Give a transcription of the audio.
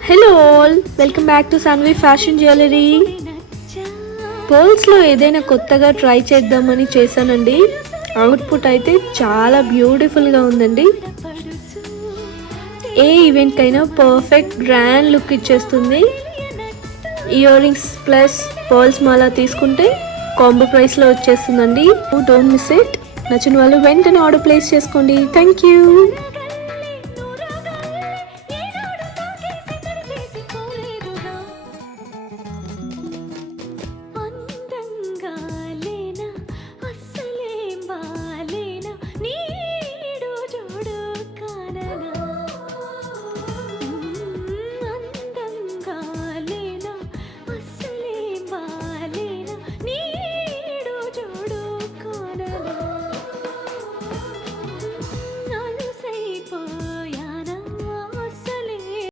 Hello all, welcome back to Saanvi fashion jewellery. పర్ల్స్లో ఏదైనా కొత్తగా ట్రై చేద్దామని చేశానండి. అవుట్పుట్ అయితే చాలా బ్యూటిఫుల్గా ఉందండి. ఏ ఈవెంట్కైనా పర్ఫెక్ట్ గ్రాండ్ లుక్ ఇచ్చేస్తుంది. ఇయర్ రింగ్స్ ప్లస్ పర్ల్స్ మాలా తీసుకుంటే కాంబో ప్రైస్లో వచ్చేస్తుందండి. Don't miss it. నచ్చిన వాళ్ళు వెంటనే ఆర్డర్ ప్లేస్ చేసుకోండి. Thank you.